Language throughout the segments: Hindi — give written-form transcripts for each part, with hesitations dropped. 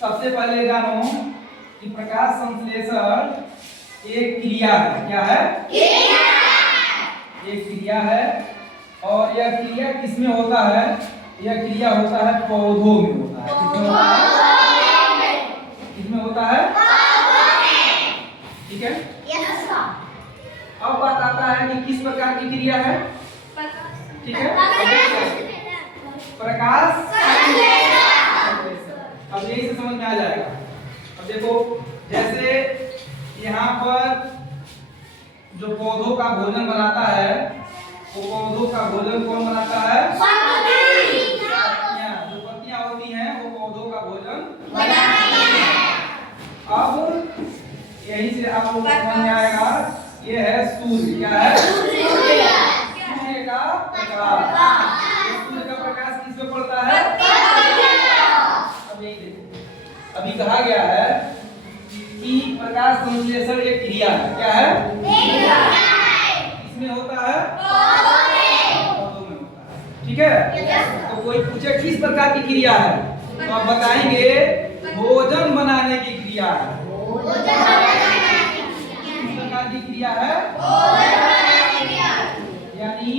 सबसे पहले जानो कि प्रकाश संश्लेषण एक क्रिया है। क्या है? क्रिया। एक क्रिया है और यह क्रिया किसमें होता है? यह क्रिया होता है पौधों में होता है। किसमें होता है? ठीक है। अब बात आता है कि किस प्रकार की क्रिया है। ठीक है, प्रकाश संश्लेषण। अब यही से समझ में आ जाएगा। अब देखो, जैसे यहाँ पर जो पौधों का भोजन बनाता है, वो पौधों का भोजन कौन बनाता है? जो पत्तियां होती हैं वो पौधों का भोजन बनाती हैं। अब यही से आपको समझ में आएगा, ये है सूर्य। क्या है? सूर्य का प्रकाश। सूर्य का प्रकाश किस पे पड़ता है? अब यही देखो, अभी कहा गया है कि प्रकाश संश्लेषण एक क्रिया है। क्या है? किसमें होता है? पौधों में होता है। ठीक है। तो कोई पूछे किस प्रकार की क्रिया है, तो आप बताएंगे भोजन बनाने की क्रिया है। किस प्रकार की क्रिया है? यानी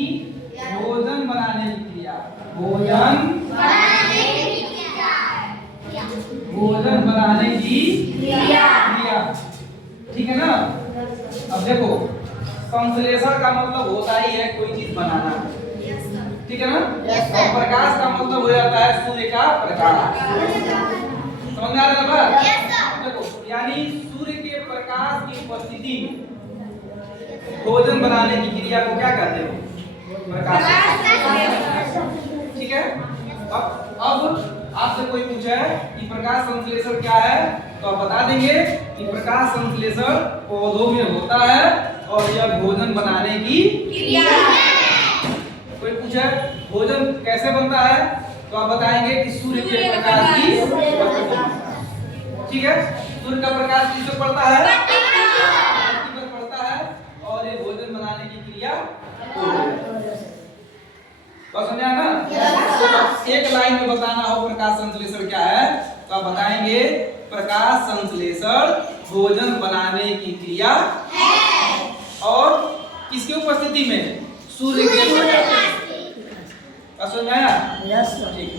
भोजन बनाने की क्रिया। भोजन बनाने की क्रिया। ठीक है ना। अब देखो, संश्लेषण का मतलब होता ही है कोई चीज बनाना। ठीक है ना। और प्रकाश का मतलब हो जाता है सूर्य का प्रकाश। समझ में आ रहा है बात? देखो, यानी सूर्य के प्रकाश की उपस्थिति में भोजन बनाने की क्रिया को क्या कहते हैं? प्रकाश। ठीक है। अब आपसे कोई पूछे कि प्रकाश संश्लेषण क्या है, तो आप बता देंगे कि प्रकाश संश्लेषण पौधों में होता है और यह भोजन बनाने की क्रिया है। कोई पूछे भोजन कैसे बनता है, तो आप बताएंगे कि सूर्य के प्रकाश की उपस्थिति में। ठीक है। सूर्य का प्रकाश किस पे पड़ता है? पृथ्वी पर पड़ता है और ये भोजन बनाने की क्रिया बस समझ आया ना। एक लाइन में बताना हो प्रकाश संश्लेषण क्या है, तो आप बताएंगे प्रकाश संश्लेषण भोजन बनाने की क्रिया है और किसकी उपस्थिति में? सूर्य के प्रकाश। समझ में आया? ठीक।